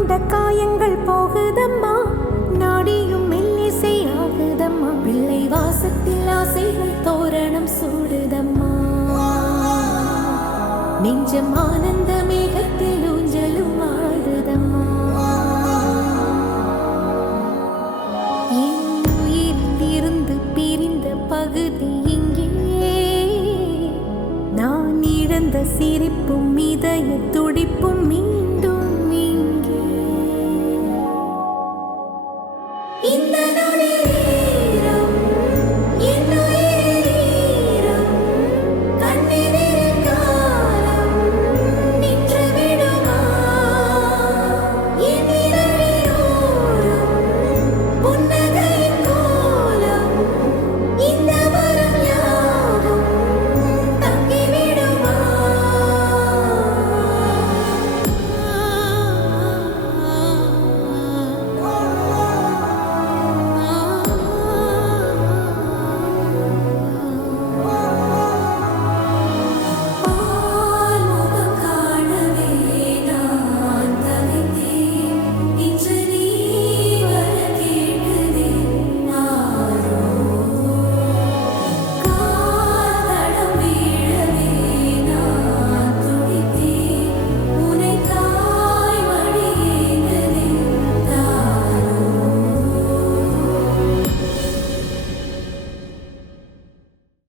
கொண்ட காயங்கள் போகுதம்மா, நாடியும் மெல்லிசை ஆகுதம்மா, பிள்ளை வாசத்தில் ஆசைகள் தோரணம் சூடுதம்மா, நெஞ்சம் ஆனந்த மேகத்தில் ஊஞ்சலும் ஆடுதம்மா. என் உயிரிலிருந்து பிரிந்த பகுதி இங்கே, நான் இழந்த சிரிப்பும்